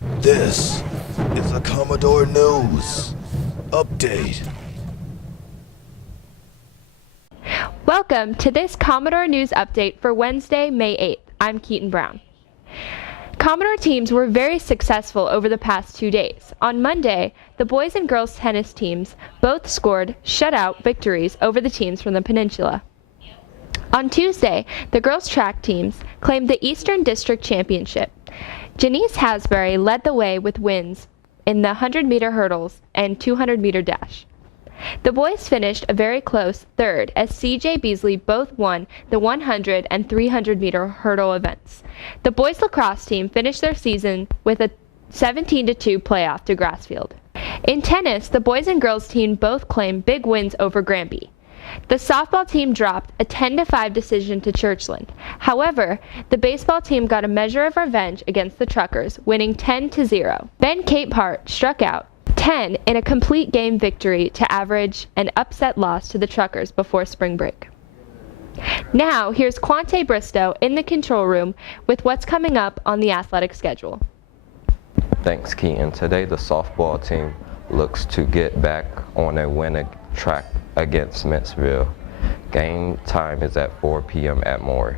This is the Commodore News Update. Welcome to this Commodore News Update for Wednesday, May 8th. I'm Keaton Brown. Commodore teams were very successful over the past 2 days. On Monday, the boys and girls tennis teams both scored shutout victories over the teams from the peninsula. On Tuesday, the girls track teams claimed the Eastern District Championship. Janice Hasbury led the way with wins in the 100-meter hurdles and 200-meter dash. The boys finished a very close third as CJ Beasley both won the 100 and 300-meter hurdle events. The boys lacrosse team finished their season with a 17-2 playoff to Grassfield. In tennis, the boys and girls team both claimed big wins over Granby. The softball team dropped a 10-5 decision to Churchland. However, the baseball team got a measure of revenge against the Truckers, winning 10-0. Ben Capehart struck out 10 in a complete game victory to average an upset loss to the Truckers before spring break. Now, here's Quante Bristow in the control room with what's coming up on the athletic schedule. Thanks, Keaton. Today, the softball team looks to get back on a winning track against Smittsville. Game time is at 4 p.m. at Maury.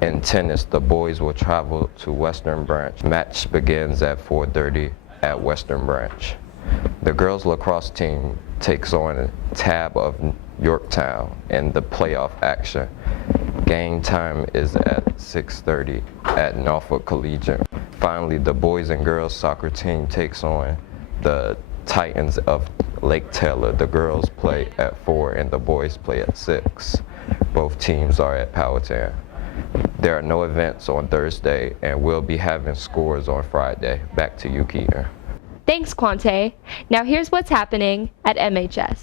In tennis, the boys will travel to Western Branch. Match begins at 4:30 at Western Branch. The girls lacrosse team takes on a tab of Yorktown in the playoff action. Game time is at 6:30 at Norfolk Collegiate. Finally, the boys and girls soccer team takes on the Titans of Lake Taylor. The girls play at 4 and the boys play at 6. Both teams are at Powhatan. There are no events on Thursday, and we'll be having scores on Friday. Back to you, Keaton. Thanks, Quante. Now here's what's happening at MHS.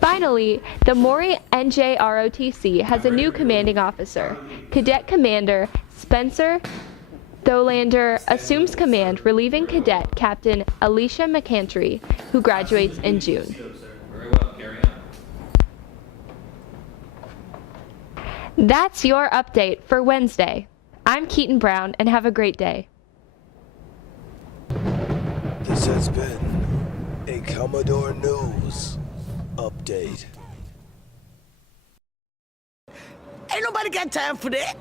Finally, the Maury NJROTC has a new commanding officer. Cadet Commander Spencer Tholander assumes command, relieving Cadet Captain Alicia McCantry, who graduates in June. That's your update for Wednesday. I'm Keaton Brown, and have a great day. This has been a Commodore News Update. Ain't nobody got time for that.